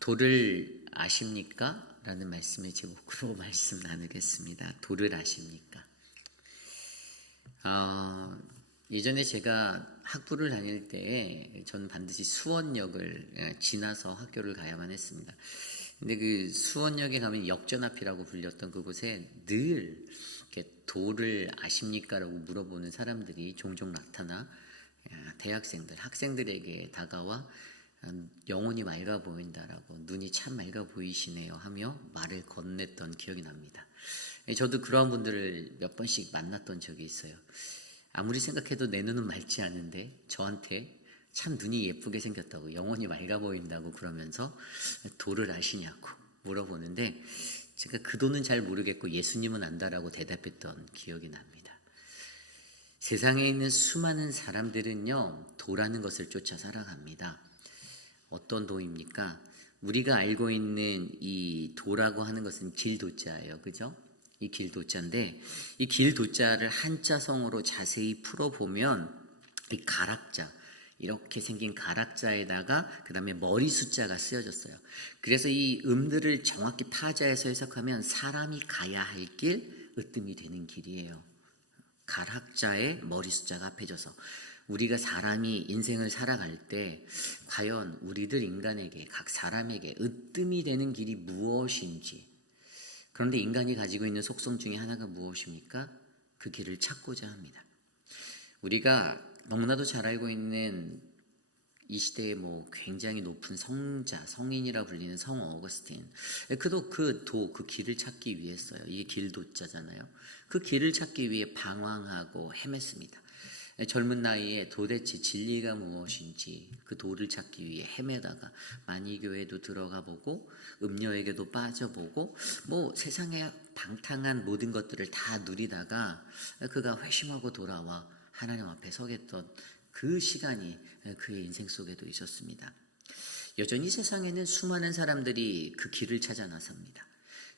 도를 아십니까? 라는 말씀의 제목으로 말씀 나누겠습니다. 도를 아십니까? 예전에 제가 학부를 다닐 때에 저는 반드시 수원역을 지나서 학교를 가야만 했습니다. 근데 그 수원역에 가면 역전 앞이라고 불렸던 그곳에 늘 이렇게 도를 아십니까? 라고 물어보는 사람들이 종종 나타나 대학생들, 학생들에게 다가와 영혼이 맑아 보인다라고, 눈이 참 맑아 보이시네요 하며 말을 건넸던 기억이 납니다. 저도 그러한 분들을 몇 번씩 만났던 적이 있어요. 아무리 생각해도 내 눈은 맑지 않은데 저한테 참 눈이 예쁘게 생겼다고, 영혼이 맑아 보인다고 그러면서 도를 아시냐고 물어보는데, 제가 그 도는 잘 모르겠고 예수님은 안다라고 대답했던 기억이 납니다. 세상에 있는 수많은 사람들은요, 도라는 것을 쫓아 살아갑니다. 어떤 도입니까? 우리가 알고 있는 이 도라고 하는 것은 길도자예요. 그죠? 이 길도자인데, 이 길도자를 한자성어로 자세히 풀어보면 이 가락자, 이렇게 생긴 가락자에다가 그 다음에 머리 숫자가 쓰여졌어요. 그래서 이 음들을 정확히 파자해서 해석하면 사람이 가야 할 길, 으뜸이 되는 길이에요. 가락자에 머리 숫자가 합해져서 우리가 사람이 인생을 살아갈 때 과연 우리들 인간에게, 각 사람에게 으뜸이 되는 길이 무엇인지, 그런데 인간이 가지고 있는 속성 중에 하나가 무엇입니까? 그 길을 찾고자 합니다. 우리가 너무나도 잘 알고 있는 이 시대에 굉장히 높은 성자, 성인이라 불리는 성 어거스틴, 그도 그 길을 찾기 위해서요. 이게 길도자잖아요. 그 길을 찾기 위해 방황하고 헤맸습니다. 젊은 나이에 도대체 진리가 무엇인지 그 도를 찾기 위해 헤매다가 만이교회도 들어가 보고 음녀에게도 빠져보고 세상의 방탕한 모든 것들을 다 누리다가 그가 회심하고 돌아와 하나님 앞에 서겠던 그 시간이 그의 인생 속에도 있었습니다. 여전히 세상에는 수많은 사람들이 그 길을 찾아 나섭니다.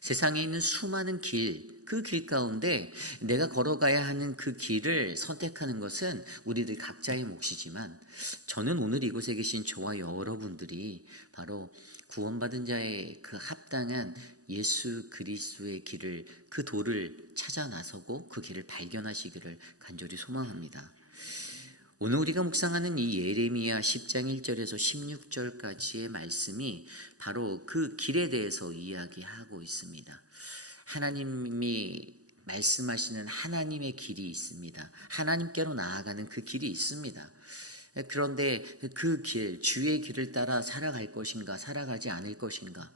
세상에 있는 수많은 길, 그 길 가운데 내가 걸어가야 하는 그 길을 선택하는 것은 우리들 각자의 몫이지만, 저는 오늘 이곳에 계신 저와 여러분들이 바로 구원받은 자의 그 합당한 예수 그리스도의 길을, 그 도를 찾아 나서고 그 길을 발견하시기를 간절히 소망합니다. 오늘 우리가 묵상하는 이 예레미야 10장 1절에서 16절까지의 말씀이 바로 그 길에 대해서 이야기하고 있습니다. 하나님이 말씀하시는 하나님의 길이 있습니다. 하나님께로 나아가는 그 길이 있습니다. 그런데 그 길, 주의 길을 따라 살아갈 것인가, 살아가지 않을 것인가,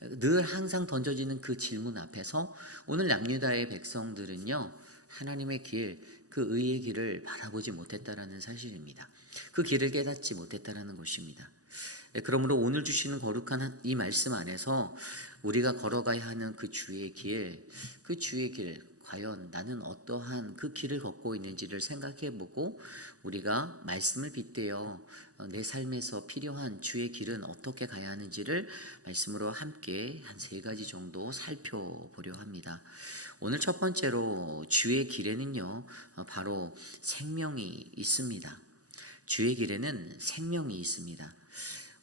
늘 항상 던져지는 그 질문 앞에서 오늘 남유다의 백성들은요, 하나님의 길, 그 의의 길을 바라보지 못했다라는 사실입니다. 그 길을 깨닫지 못했다라는 것입니다. 그러므로 오늘 주시는 거룩한 이 말씀 안에서 우리가 걸어가야 하는 그 주의 길, 그 주의 길, 과연 나는 어떠한 그 길을 걷고 있는지를 생각해보고 우리가 말씀을 빗대어 내 삶에서 필요한 주의 길은 어떻게 가야 하는지를 말씀으로 함께 한 3가지 정도 살펴보려 합니다. 오늘 첫 번째로 주의 길에는요, 바로 생명이 있습니다. 주의 길에는 생명이 있습니다.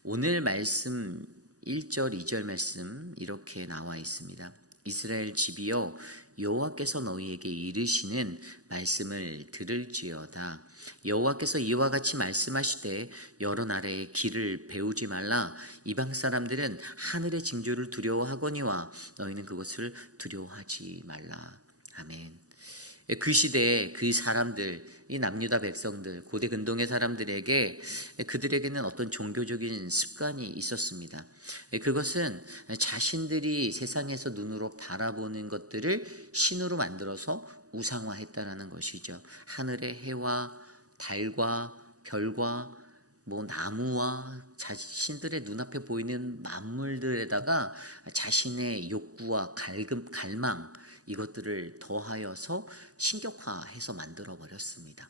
오늘 말씀 1절, 2절 말씀 이렇게 나와 있습니다. 이스라엘 집이여, 여호와께서 너희에게 이르시는 말씀을 들을지어다. 여호와께서 이와 같이 말씀하시되 여러 나라의 길을 배우지 말라. 이방 사람들은 하늘의 징조를 두려워하거니와 너희는 그것을 두려워하지 말라. 아멘. 그 시대에 그 사람들, 이 남유다 백성들, 고대 근동의 사람들에게, 그들에게는 어떤 종교적인 습관이 있었습니다. 그것은 자신들이 세상에서 눈으로 바라보는 것들을 신으로 만들어서 우상화했다라는 것이죠. 하늘의 해와 달과 별과 나무와 자신들의 눈앞에 보이는 만물들에다가 자신의 욕구와 갈망, 이것들을 더하여서 신격화해서 만들어 버렸습니다.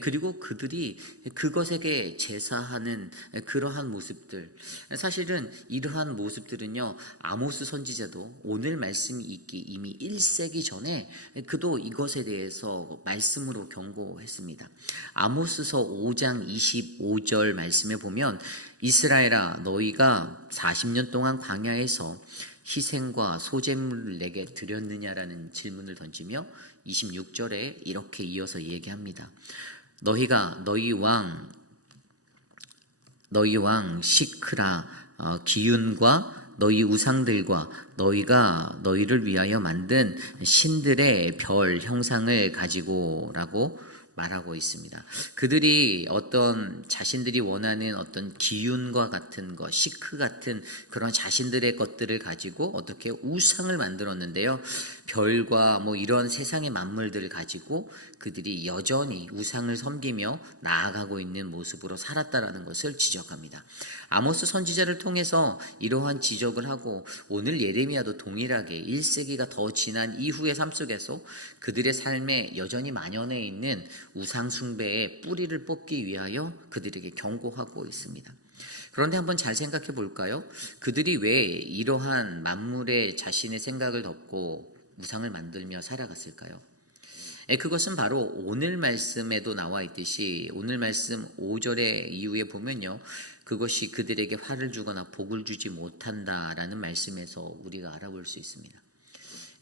그리고 그들이 그것에게 제사하는 그러한 모습들, 사실은 이러한 모습들은요, 아모스 선지자도 오늘 말씀이 있기 이미 1세기 전에 그도 이것에 대해서 말씀으로 경고했습니다. 아모스서 5장 25절 말씀에 보면 이스라엘아 너희가 40년 동안 광야에서 희생과 소제물을 내게 드렸느냐라는 질문을 던지며 26절에 이렇게 이어서 얘기합니다. 너희가 너희 왕 시크라 기윤과 너희 우상들과 너희가 너희를 위하여 만든 신들의 별 형상을 가지고라고 말하고 있습니다. 그들이 어떤 자신들이 원하는 어떤 기윤과 같은 것, 시크 같은 그런 자신들의 것들을 가지고 어떻게 우상을 만들었는데요. 별과 뭐 이런 세상의 만물들을 가지고 그들이 여전히 우상을 섬기며 나아가고 있는 모습으로 살았다라는 것을 지적합니다. 아모스 선지자를 통해서 이러한 지적을 하고 오늘 예레미야도 동일하게 1세기가 더 지난 이후의 삶 속에서 그들의 삶에 여전히 만연해 있는 우상 숭배의 뿌리를 뽑기 위하여 그들에게 경고하고 있습니다. 그런데 한번 잘 생각해 볼까요? 그들이 왜 이러한 만물에 자신의 생각을 덮고 우상을 만들며 살아갔을까요? 그것은 바로 오늘 말씀에도 나와 있듯이 오늘 말씀 5절의 이후에 보면요, 그것이 그들에게 화를 주거나 복을 주지 못한다라는 말씀에서 우리가 알아볼 수 있습니다.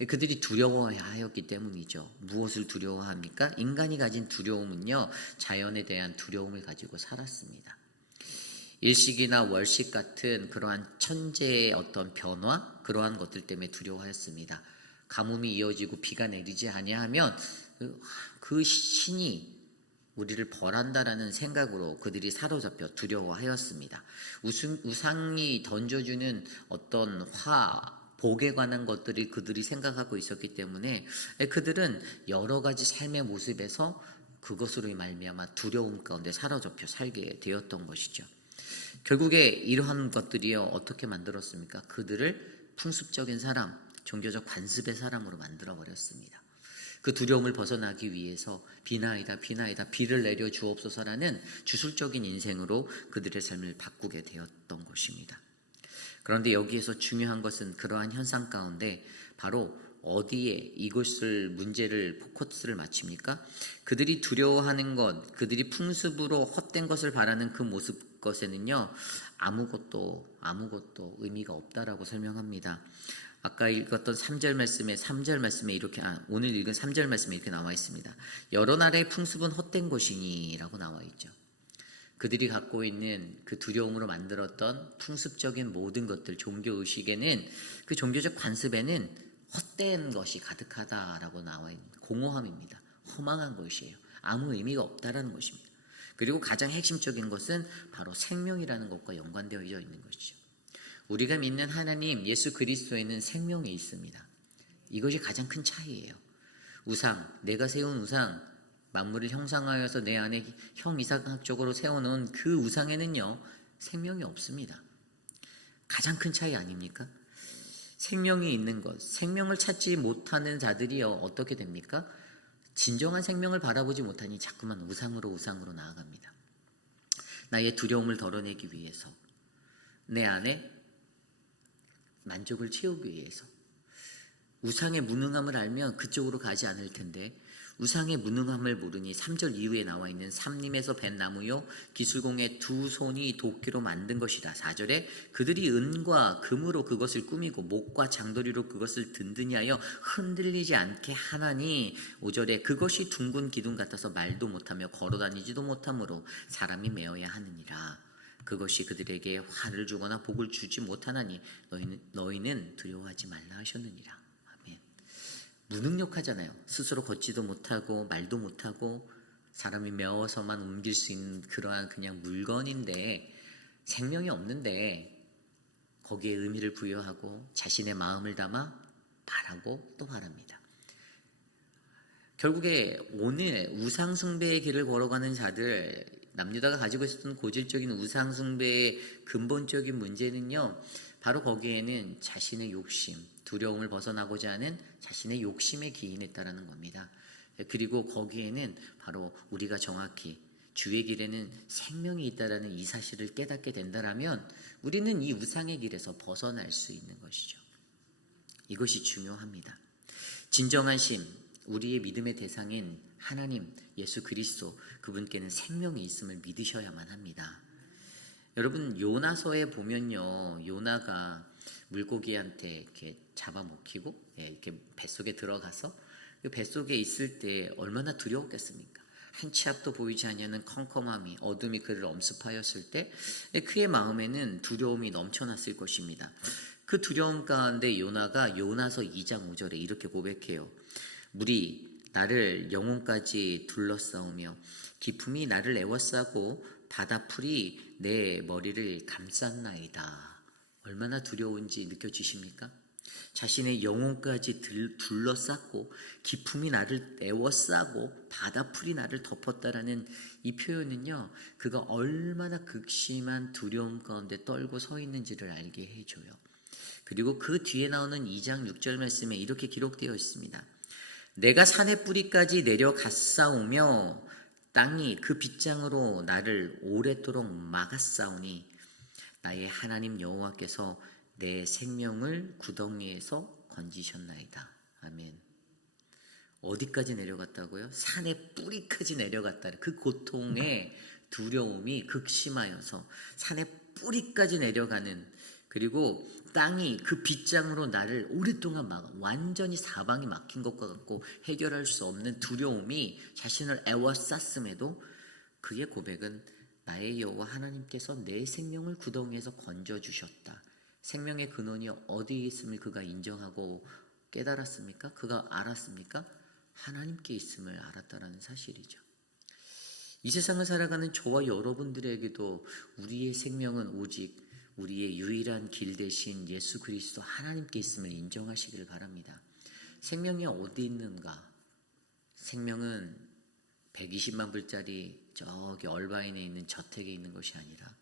그들이 두려워하였기 때문이죠. 무엇을 두려워합니까? 인간이 가진 두려움은요, 자연에 대한 두려움을 가지고 살았습니다. 일식이나 월식 같은 그러한 천재의 어떤 변화, 그러한 것들 때문에 두려워하였습니다. 가뭄이 이어지고 비가 내리지 아니하면 그 신이 우리를 벌한다라는 생각으로 그들이 사로잡혀 두려워하였습니다. 우상이 던져주는 어떤 복에 관한 것들이 그들이 생각하고 있었기 때문에 그들은 여러 가지 삶의 모습에서 그것으로 말미암아 두려움 가운데 사로잡혀 살게 되었던 것이죠. 결국에 이러한 것들이요, 어떻게 만들었습니까? 그들을 풍습적인 사람, 종교적 관습의 사람으로 만들어버렸습니다. 그 두려움을 벗어나기 위해서 비나이다 비를 내려 주옵소서라는 주술적인 인생으로 그들의 삶을 바꾸게 되었던 것입니다. 그런데 여기에서 중요한 것은 그러한 현상 가운데 바로 어디에 이것을 문제를 포커스를 맞춥니까? 그들이 두려워하는 것, 그들이 풍습으로 헛된 것을 바라는 그 모습 것에는요, 아무것도 의미가 없다라고 설명합니다. 아까 읽었던 3절 말씀에 이렇게 오늘 읽은 3절 말씀에 이렇게 나와 있습니다. 여러 나라의 풍습은 헛된 것이니라고 나와 있죠. 그들이 갖고 있는 그 두려움으로 만들었던 풍습적인 모든 것들, 종교의식에는 그 종교적 관습에는 헛된 것이 가득하다라고 나와 있는 공허함입니다. 허망한 것이에요. 아무 의미가 없다라는 것입니다. 그리고 가장 핵심적인 것은 바로 생명이라는 것과 연관되어 있는 것이죠. 우리가 믿는 하나님 예수 그리스도에는 생명이 있습니다. 이것이 가장 큰 차이예요. 내가 세운 우상, 만물을 형상하여서 내 안에 형 이상학적으로 세워놓은 그 우상에는요, 생명이 없습니다. 가장 큰 차이 아닙니까? 생명이 있는 것, 생명을 찾지 못하는 자들이요, 어떻게 됩니까? 진정한 생명을 바라보지 못하니 자꾸만 우상으로 나아갑니다. 나의 두려움을 덜어내기 위해서, 내 안에 만족을 채우기 위해서. 우상의 무능함을 알면 그쪽으로 가지 않을 텐데 우상의 무능함을 모르니 3절 이후에 나와 있는 삼림에서 벤 나무요 기술공의 두 손이 도끼로 만든 것이다. 4절에 그들이 은과 금으로 그것을 꾸미고 목과 장도리로 그것을 든든히 하여 흔들리지 않게 하나니 5절에 그것이 둥근 기둥 같아서 말도 못하며 걸어다니지도 못하므로 사람이 메어야 하느니라. 그것이 그들에게 화를 주거나 복을 주지 못하나니 너희는 두려워하지 말라 하셨느니라. 무능력하잖아요. 스스로 걷지도 못하고 말도 못하고 사람이 메어서만 옮길 수 있는 그러한 그냥 물건인데 생명이 없는데 거기에 의미를 부여하고 자신의 마음을 담아 바라고 또 바랍니다. 결국에 오늘 우상숭배의 길을 걸어가는 자들, 남유다가 가지고 있었던 고질적인 우상숭배의 근본적인 문제는요, 바로 거기에는 자신의 욕심, 두려움을 벗어나고자 하는 자신의 욕심에 기인했다라는 겁니다. 그리고 거기에는 바로 우리가 정확히 주의 길에는 생명이 있다라는 이 사실을 깨닫게 된다라면 우리는 이 우상의 길에서 벗어날 수 있는 것이죠. 이것이 중요합니다. 진정한 신, 우리의 믿음의 대상인 하나님, 예수 그리스도, 그분께는 생명이 있음을 믿으셔야만 합니다. 여러분, 요나서에 보면요, 요나가 물고기한테 이렇게 잡아먹히고 이렇게 뱃속에 들어가서 그 뱃속에 있을 때 얼마나 두려웠겠습니까? 한 치 앞도 보이지 않는 컴컴함이, 어둠이 그를 엄습하였을 때 그의 마음에는 두려움이 넘쳐났을 것입니다. 그 두려움 가운데 요나가 요나서 2장 5절에 이렇게 고백해요. 물이 나를 영혼까지 둘러싸우며 기품이 나를 에워싸고 바다풀이 내 머리를 감쌌나이다. 얼마나 두려운지 느껴지십니까? 자신의 영혼까지 둘러쌌고 기품이 나를 에워싸고 바다풀이 나를 덮었다라는 이 표현은요, 그가 얼마나 극심한 두려움 가운데 떨고 서 있는지를 알게 해줘요. 그리고 그 뒤에 나오는 2장 6절 말씀에 이렇게 기록되어 있습니다. 내가 산의 뿌리까지 내려갔사오며 땅이 그 빗장으로 나를 오랫도록 막았사오니 나의 하나님 여호와께서 내 생명을 구덩이에서 건지셨나이다. 아멘. 어디까지 내려갔다고요? 산의 뿌리까지 내려갔다. 그 고통의 두려움이 극심하여서 산의 뿌리까지 내려가는, 그리고 땅이 그 빗장으로 나를 오랫동안 완전히 사방이 막힌 것과 같고 해결할 수 없는 두려움이 자신을 에워쌌음에도 그의 고백은 나의 여호와 하나님께서 내 생명을 구덩이에서 건져주셨다. 생명의 근원이 어디에 있음을 그가 인정하고 깨달았습니까? 그가 알았습니까? 하나님께 있음을 알았다라는 사실이죠. 이 세상을 살아가는 저와 여러분들에게도 우리의 생명은 오직 우리의 유일한 길 대신 예수 그리스도 하나님께 있음을 인정하시기를 바랍니다. 생명이 어디 있는가? 생명은 120만 불짜리 저기 얼바인에 있는 저택에 있는 것이 아니라,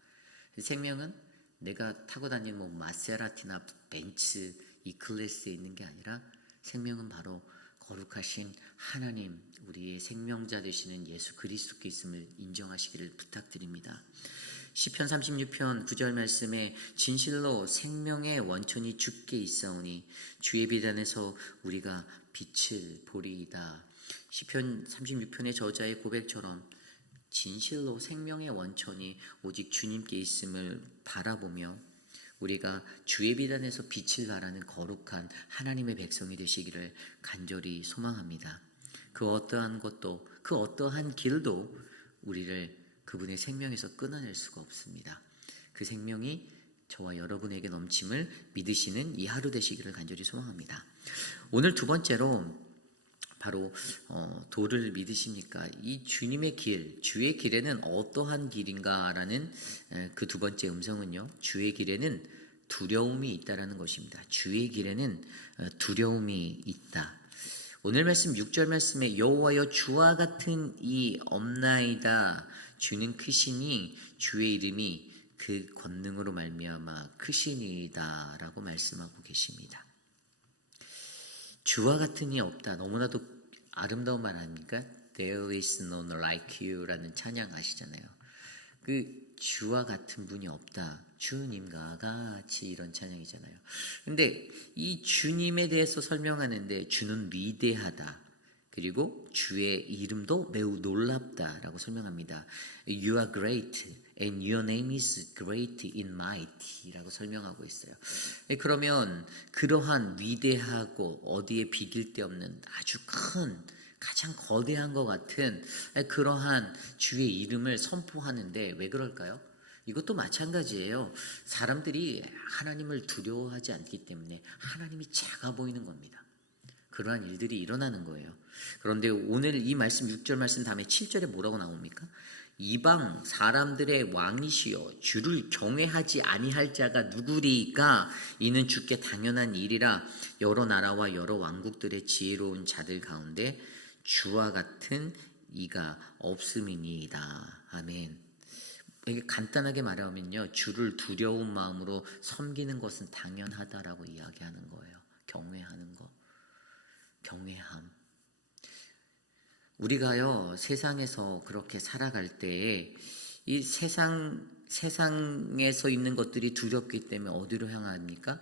생명은 내가 타고 다니는 뭐 마세라티나 벤츠 이 클래스에 있는 게 아니라 생명은 바로 거룩하신 하나님, 우리의 생명자 되시는 예수 그리스도께 있음을 인정하시기를 부탁드립니다. 시편 36편 9절 말씀에 진실로 생명의 원천이 주께 있사오니 주의 비단에서 우리가 빛을 보리이다. 시편 36편의 저자의 고백처럼 진실로 생명의 원천이 오직 주님께 있음을 바라보며 우리가 주의 비단에서 빛을 발하는 거룩한 하나님의 백성이 되시기를 간절히 소망합니다. 그 어떠한 것도, 그 어떠한 길도 우리를 그분의 생명에서 끊어낼 수가 없습니다. 그 생명이 저와 여러분에게 넘침을 믿으시는 이 하루 되시기를 간절히 소망합니다. 오늘 두 번째로 바로 도를 믿으십니까? 이 주님의 길, 주의 길에는 어떠한 길인가라는 그 두 번째 음성은요, 주의 길에는 두려움이 있다라는 것입니다. 주의 길에는 두려움이 있다. 오늘 말씀 6절 말씀에 여호와여 주와 같은 이 없나이다. 주는 크시니 주의 이름이 그 권능으로 말미암아 크시니이다라고 말씀하고 계십니다. 주와 같은 이 없다. 너무나도 아름다운 말 아닙니까? There is none like you라는 찬양 아시잖아요. 그 주와 같은 분이 없다. 주님과 같이, 이런 찬양이잖아요. 근데 이 주님에 대해서 설명하는데 주는 위대하다. 그리고 주의 이름도 매우 놀랍다라고 설명합니다. You are great and your name is great in mighty라고 설명하고 있어요. 그러면 그러한 위대하고 어디에 비길 데 없는 아주 큰, 가장 거대한 것 같은 그러한 주의 이름을 선포하는데 왜 그럴까요? 이것도 마찬가지예요. 사람들이 하나님을 두려워하지 않기 때문에 하나님이 작아 보이는 겁니다. 그러한 일들이 일어나는 거예요. 그런데 오늘 이 말씀 6절 말씀 다음에 7절에 뭐라고 나옵니까? 이방 사람들의 왕이시여 주를 경외하지 아니할 자가 누구리까? 이는 주께 당연한 일이라. 여러 나라와 여러 왕국들의 지혜로운 자들 가운데 주와 같은 이가 없음이니이다. 아멘. 이게 간단하게 말하면요, 주를 두려운 마음으로 섬기는 것은 당연하다라고 이야기하는 거예요. 경외하는 거, 경외함. 우리가요, 세상에서 그렇게 살아갈 때에 이 세상에서 있는 것들이 두렵기 때문에 어디로 향합니까?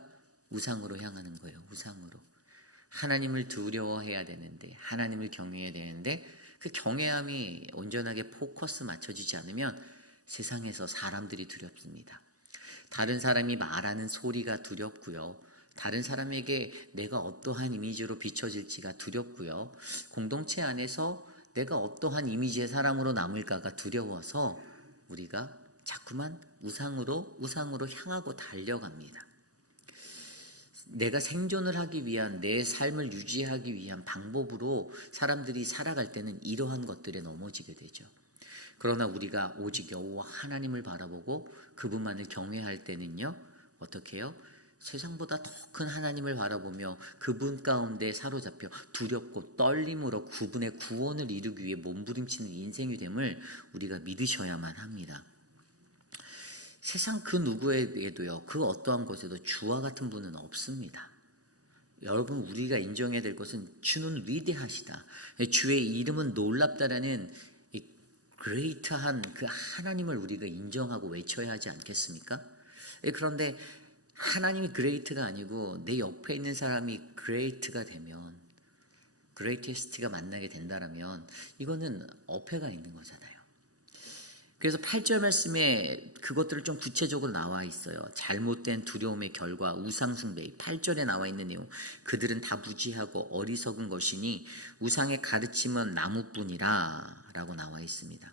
우상으로 향하는 거예요. 우상으로. 하나님을 두려워해야 되는데, 하나님을 경외해야 되는데, 그 경외함이 온전하게 포커스 맞춰지지 않으면 세상에서 사람들이 두렵습니다. 다른 사람이 말하는 소리가 두렵고요. 다른 사람에게 내가 어떠한 이미지로 비춰질지가 두렵고요. 공동체 안에서 내가 어떠한 이미지의 사람으로 남을까가 두려워서 우리가 자꾸만 우상으로 향하고 달려갑니다. 내가 생존을 하기 위한, 내 삶을 유지하기 위한 방법으로 사람들이 살아갈 때는 이러한 것들에 넘어지게 되죠. 그러나 우리가 오직 여호와 하나님을 바라보고 그분만을 경외할 때는요, 어떻게 해요? 세상보다 더 큰 하나님을 바라보며 그분 가운데 사로잡혀 두렵고 떨림으로 그분의 구원을 이루기 위해 몸부림치는 인생이 됨을 우리가 믿으셔야만 합니다. 세상 그 누구에게도요, 그 어떠한 곳에도 주와 같은 분은 없습니다. 여러분, 우리가 인정해야 될 것은 주는 위대하시다, 주의 이름은 놀랍다라는 이 그레이트한 그 하나님을 우리가 인정하고 외쳐야 하지 않겠습니까? 그런데 하나님이 그레이트가 아니고 내 옆에 있는 사람이 그레이트가 되면, 그레이티스트가 만나게 된다면 이거는 어폐가 있는 거잖아요. 그래서 8절 말씀에 그것들을 좀 구체적으로 나와 있어요. 잘못된 두려움의 결과 우상숭배. 8절에 나와 있는 내용, 그들은 다 무지하고 어리석은 것이니 우상의 가르침은 나무뿐이라 라고 나와 있습니다.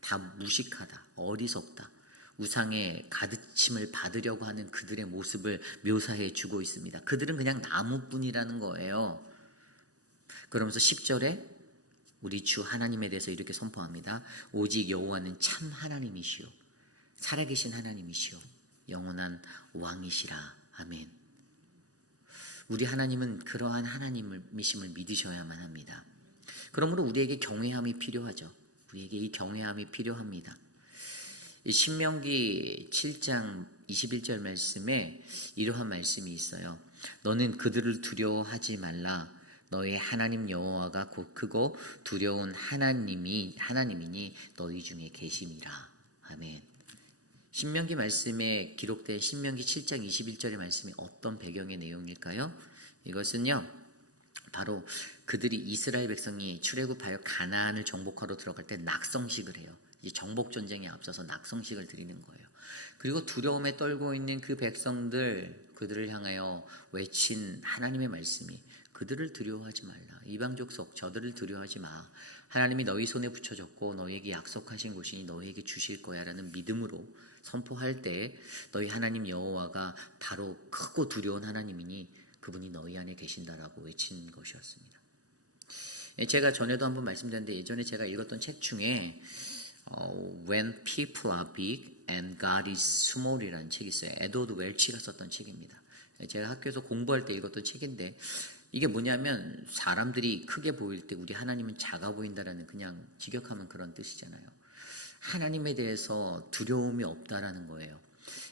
다 무식하다, 어리석다, 우상의 가르침을 받으려고 하는 그들의 모습을 묘사해 주고 있습니다. 그들은 그냥 나무뿐이라는 거예요. 그러면서 10절에 우리 주 하나님에 대해서 이렇게 선포합니다. 오직 여호와는 참 하나님이시오, 살아계신 하나님이시오, 영원한 왕이시라. 아멘. 우리 하나님은 그러한 하나님이심을 믿으셔야만 합니다. 그러므로 우리에게 경외함이 필요하죠. 우리에게 이 경외함이 필요합니다. 신명기 7장 21절 말씀에 이러한 말씀이 있어요. 너는 그들을 두려워하지 말라. 너의 하나님 여호와가 곧 크고 두려운 하나님이니 너희 중에 계심이라. 아멘. 신명기 말씀에 기록된 신명기 7장 21절의 말씀이 어떤 배경의 내용일까요? 이것은요, 바로 그들이, 이스라엘 백성이 출애굽하여 가나안을 정복하러 들어갈 때 낙성식을 해요. 이 정복 전쟁에 앞서서 낙성식을 드리는 거예요. 그리고 두려움에 떨고 있는 그 백성들, 그들을 향하여 외친 하나님의 말씀이, 그들을 두려워하지 말라. 이방 족속 저들을 두려워하지 마. 하나님이 너희 손에 붙여줬고 너희에게 약속하신 곳이니 너희에게 주실 거야 라는 믿음으로 선포할 때, 너희 하나님 여호와가 바로 크고 두려운 하나님이니 그분이 너희 안에 계신다라고 외친 것이었습니다. 제가 전에도 한번 말씀드렸는데, 예전에 제가 읽었던 책 중에 When People Are Big and God is Small이라는 책이 있어요. 에드워드 웰치가 썼던 책입니다. 제가 학교에서 공부할 때 읽었던 책인데, 이게 뭐냐면 사람들이 크게 보일 때 우리 하나님은 작아 보인다라는, 그냥 직역하면 그런 뜻이잖아요. 하나님에 대해서 두려움이 없다라는 거예요.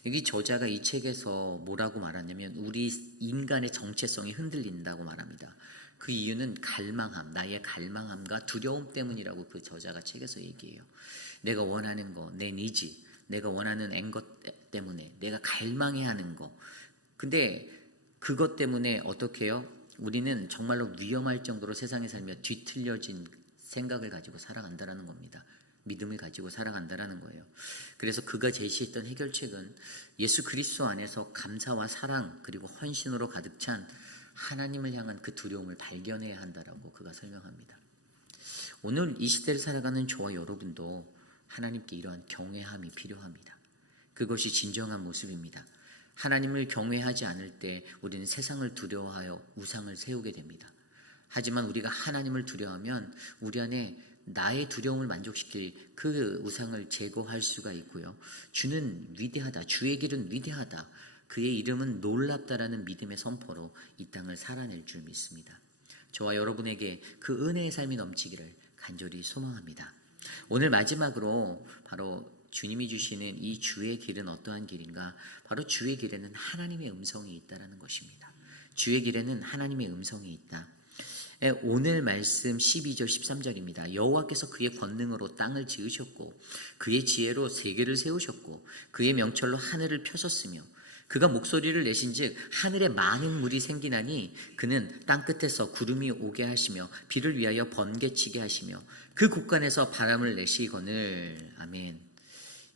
여기 저자가 이 책에서 뭐라고 말하냐면, 우리 인간의 정체성이 흔들린다고 말합니다. 그 이유는 갈망함, 나의 갈망함과 두려움 때문이라고 그 저자가 책에서 얘기해요. 내가 원하는 거, 내 니즈, 내가 원하는 것 때문에, 내가 갈망해 하는 거. 근데 그것 때문에 어떻게 해요? 우리는 정말로 위험할 정도로 세상에 살며 뒤틀려진 생각을 가지고 살아간다는 겁니다. 믿음을 가지고 살아간다는 거예요. 그래서 그가 제시했던 해결책은 예수 그리스도 안에서 감사와 사랑 그리고 헌신으로 가득 찬 하나님을 향한 그 두려움을 발견해야 한다라고 그가 설명합니다. 오늘 이 시대를 살아가는 저와 여러분도 하나님께 이러한 경외함이 필요합니다. 그것이 진정한 모습입니다. 하나님을 경외하지 않을 때 우리는 세상을 두려워하여 우상을 세우게 됩니다. 하지만 우리가 하나님을 두려워하면 우리 안에 나의 두려움을 만족시킬 그 우상을 제거할 수가 있고요. 주는 위대하다, 주의 길은 위대하다, 그의 이름은 놀랍다라는 믿음의 선포로 이 땅을 살아낼 줄 믿습니다. 저와 여러분에게 그 은혜의 삶이 넘치기를 간절히 소망합니다. 오늘 마지막으로 바로 주님이 주시는 이 주의 길은 어떠한 길인가? 바로 주의 길에는 하나님의 음성이 있다라는 것입니다. 주의 길에는 하나님의 음성이 있다. 오늘 말씀 12절 13절입니다. 여호와께서 그의 권능으로 땅을 지으셨고 그의 지혜로 세계를 세우셨고 그의 명철로 하늘을 펴셨으며 그가 목소리를 내신즉 하늘에 많은 물이 생기나니 그는 땅끝에서 구름이 오게 하시며 비를 위하여 번개치게 하시며 그 곳간에서 바람을 내시거늘. 아멘.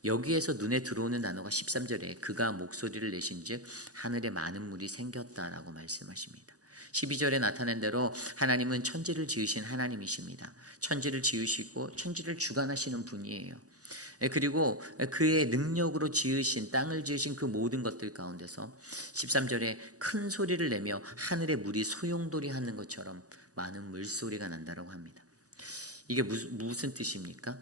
여기에서 눈에 들어오는 단어가 13절에 그가 목소리를 내신즉 하늘에 많은 물이 생겼다라고 말씀하십니다. 12절에 나타낸 대로 하나님은 천지를 지으신 하나님이십니다. 천지를 지으시고 천지를 주관하시는 분이에요. 그리고 그의 능력으로 지으신 땅을 지으신 그 모든 것들 가운데서 13절에 큰 소리를 내며 하늘의 물이 소용돌이 하는 것처럼 많은 물소리가 난다고 합니다. 이게 무슨 뜻입니까?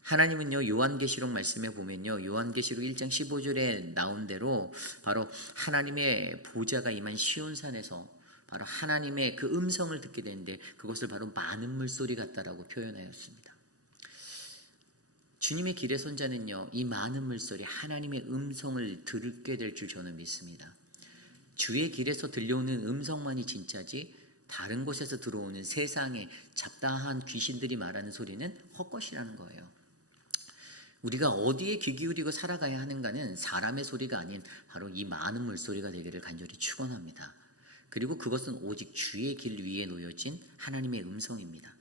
하나님은요, 요한계시록 말씀에 보면요, 요한계시록 1장 15절에 나온 대로 바로 하나님의 보좌가 임한 시온산에서 바로 하나님의 그 음성을 듣게 되는데 그것을 바로 많은 물소리 같다라고 표현하였습니다. 주님의 길의 손자는요, 이 많은 물소리 하나님의 음성을 듣게 될 줄 저는 믿습니다. 주의 길에서 들려오는 음성만이 진짜지 다른 곳에서 들어오는 세상의 잡다한 귀신들이 말하는 소리는 헛것이라는 거예요. 우리가 어디에 귀 기울이고 살아가야 하는가는 사람의 소리가 아닌 바로 이 많은 물소리가 되기를 간절히 축원합니다. 그리고 그것은 오직 주의 길 위에 놓여진 하나님의 음성입니다.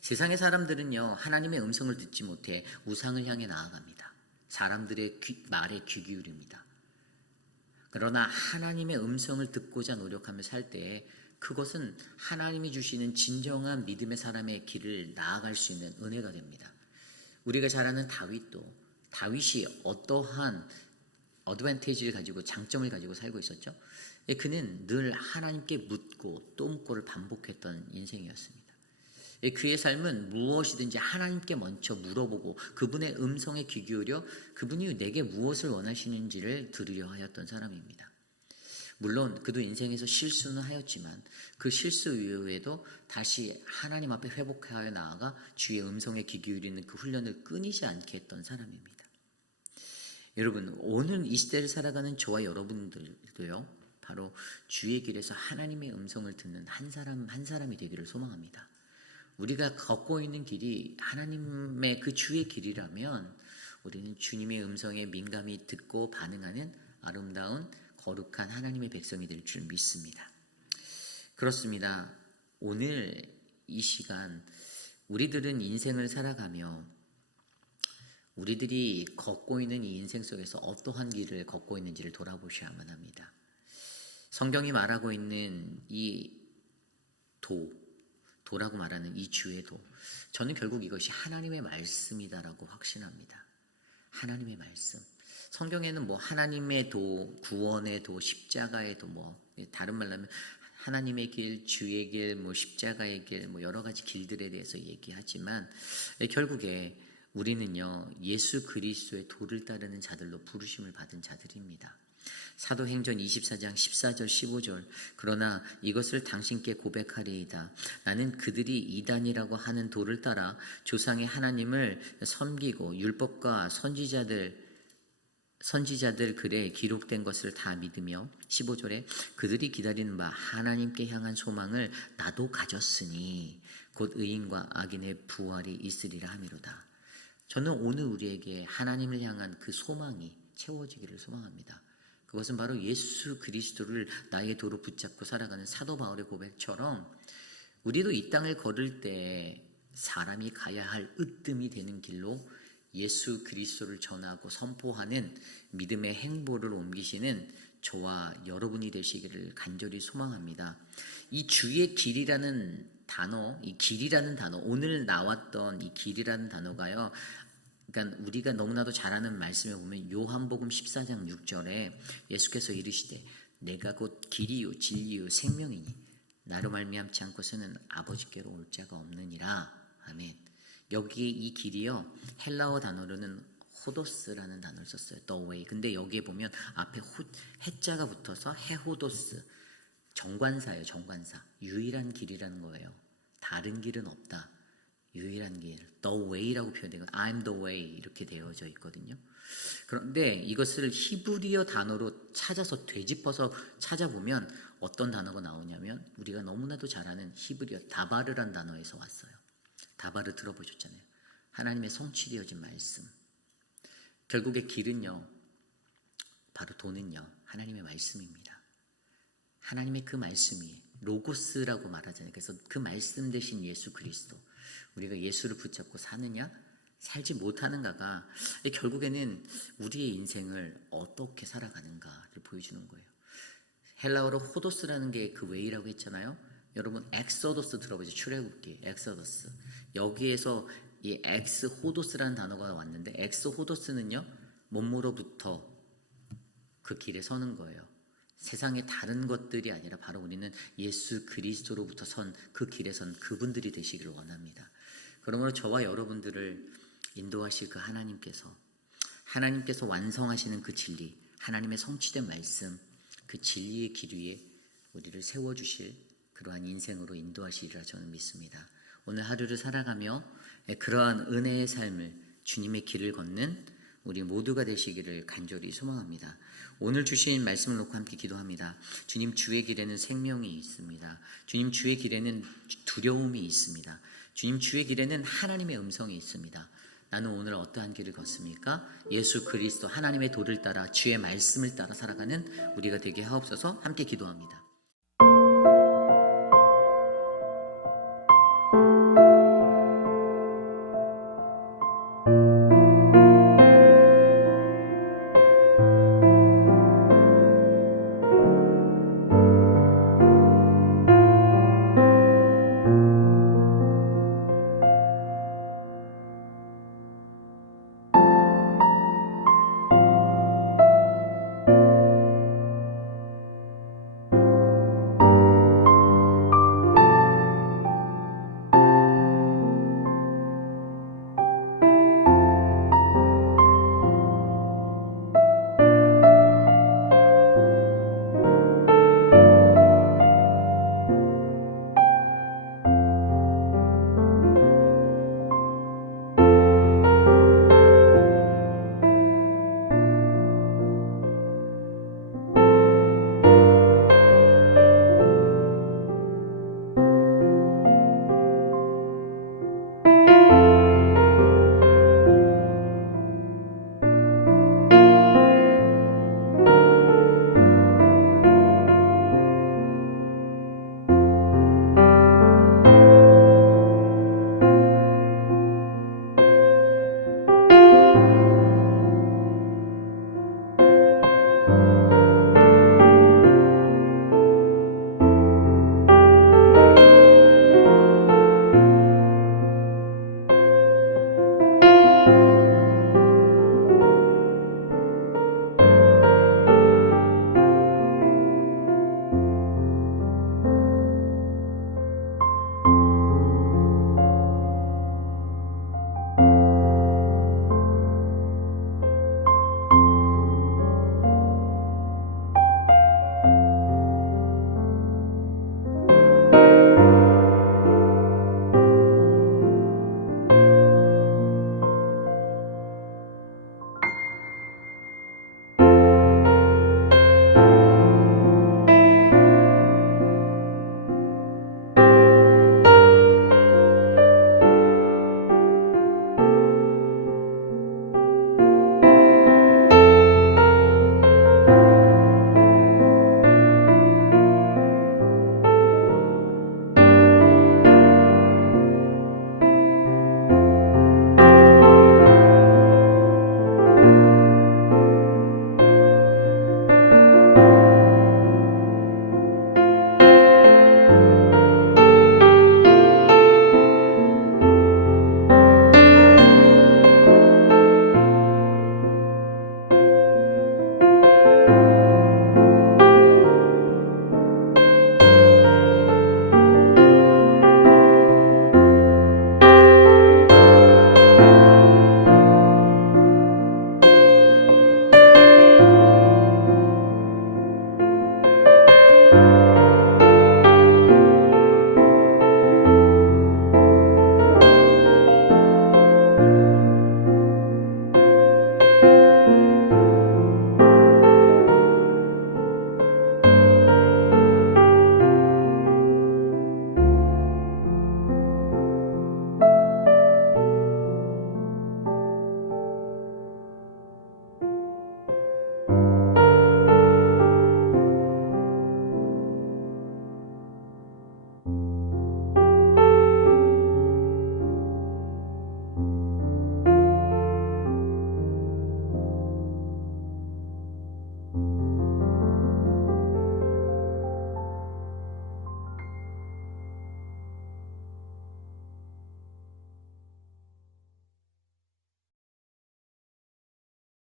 세상의 사람들은요, 하나님의 음성을 듣지 못해 우상을 향해 나아갑니다. 사람들의 말에 귀 기울입니다. 그러나 하나님의 음성을 듣고자 노력하며 살 때에 그것은 하나님이 주시는 진정한 믿음의 사람의 길을 나아갈 수 있는 은혜가 됩니다. 우리가 잘 아는 다윗이 어떠한 어드밴티지를 가지고 장점을 가지고 살고 있었죠? 그는 늘 하나님께 묻고 또 묻고를 반복했던 인생이었습니다. 그의 삶은 무엇이든지 하나님께 먼저 물어보고 그분의 음성에 귀 기울여 그분이 내게 무엇을 원하시는지를 들으려 하였던 사람입니다. 물론 그도 인생에서 실수는 하였지만 그 실수 이후에도 다시 하나님 앞에 회복하여 나아가 주의 음성에 귀 기울이는 그 훈련을 끊이지 않게 했던 사람입니다. 여러분, 오늘 이 시대를 살아가는 저와 여러분들도요, 바로 주의 길에서 하나님의 음성을 듣는 한 사람 한 사람이 되기를 소망합니다. 우리가 걷고 있는 길이 하나님의 그 주의 길이라면 우리는 주님의 음성에 민감히 듣고 반응하는 아름다운 거룩한 하나님의 백성이 될 줄 믿습니다. 그렇습니다. 오늘 이 시간 우리들은 인생을 살아가며 우리들이 걷고 있는 이 인생 속에서 어떠한 길을 걷고 있는지를 돌아보셔야만 합니다. 성경이 말하고 있는 이 도라고 말하는 이 주의 도, 저는 결국 이것이 하나님의 말씀이다라고 확신합니다. 하나님의 말씀. 성경에는 뭐 하나님의 도, 구원의 도, 십자가의 도, 뭐 다른 말로 하면 하나님의 길, 주의 길, 뭐 십자가의 길, 뭐 여러 가지 길들에 대해서 얘기하지만 결국에 우리는요, 예수 그리스도의 도를 따르는 자들로 부르심을 받은 자들입니다. 사도행전 24장 14절 15절 그러나 이것을 당신께 고백하리이다. 나는 그들이 이단이라고 하는 도를 따라 조상의 하나님을 섬기고 율법과 선지자들 글에 기록된 것을 다 믿으며 15절에 그들이 기다리는 바 하나님께 향한 소망을 나도 가졌으니 곧 의인과 악인의 부활이 있으리라 하미로다. 저는 오늘 우리에게 하나님을 향한 그 소망이 채워지기를 소망합니다. 그것은 바로 예수 그리스도를 나의 도로 붙잡고 살아가는 사도 바울의 고백처럼 우리도 이 땅을 걸을 때 사람이 가야 할 으뜸이 되는 길로 예수 그리스도를 전하고 선포하는 믿음의 행보를 옮기시는 저와 여러분이 되시기를 간절히 소망합니다. 이 주의 길이라는 단어, 이 길이라는 단어, 오늘 나왔던 이 길이라는 단어가요, 그러니까 우리가 너무나도 잘 아는 말씀에 보면 요한복음 14장 6절에 예수께서 이르시되 내가 곧 길이요 진리요 생명이니 나로 말미암지 않고서는 아버지께로 올 자가 없느니라. 아멘. 여기에 이 길이요, 헬라어 단어로는 호도스라는 단어를 썼어요. The way. 근데 여기에 보면 앞에 해자가 붙어서 헤호도스, 정관사예요. 정관사. 유일한 길이라는 거예요. 다른 길은 없다. 유일한 길, the way라고 표현되고 I'm the way 이렇게 되어져 있거든요. 그런데 이것을 히브리어 단어로 찾아서 되짚어서 찾아보면 어떤 단어가 나오냐면 우리가 너무나도 잘 아는 히브리어 다바르란 단어에서 왔어요. 다바르 들어보셨잖아요. 하나님의 성취되어진 말씀. 결국에 길은요, 바로 도는요, 하나님의 말씀입니다. 하나님의 그 말씀이 로고스라고 말하잖아요. 그래서 그 말씀 대신 예수 그리스도. 우리가 예수를 붙잡고 사느냐, 살지 못하는가가 결국에는 우리의 인생을 어떻게 살아가는가를 보여주는 거예요. 헬라어로 호도스라는 게 그 웨이라고 했잖아요. 여러분 엑소더스 들어보죠. 출애굽기 엑소더스. 여기에서 이 엑스 호도스라는 단어가 왔는데 엑스 호도스는요, 몸으로부터 그 길에 서는 거예요. 세상의 다른 것들이 아니라 바로 우리는 예수 그리스도로부터 선 그 길에 선 그분들이 되시기를 원합니다. 그러므로 저와 여러분들을 인도하실 그 하나님께서 완성하시는 그 진리, 하나님의 성취된 말씀, 그 진리의 길 위에 우리를 세워주실 그러한 인생으로 인도하시리라 저는 믿습니다. 오늘 하루를 살아가며 그러한 은혜의 삶을 주님의 길을 걷는 우리 모두가 되시기를 간절히 소망합니다. 오늘 주신 말씀을 놓고 함께 기도합니다. 주님, 주의 길에는 생명이 있습니다. 주님, 주의 길에는 두려움이 있습니다. 주님, 주의 길에는 하나님의 음성이 있습니다. 나는 오늘 어떠한 길을 걷습니까? 예수 그리스도 하나님의 도를 따라 주의 말씀을 따라 살아가는 우리가 되게 하옵소서. 함께 기도합니다.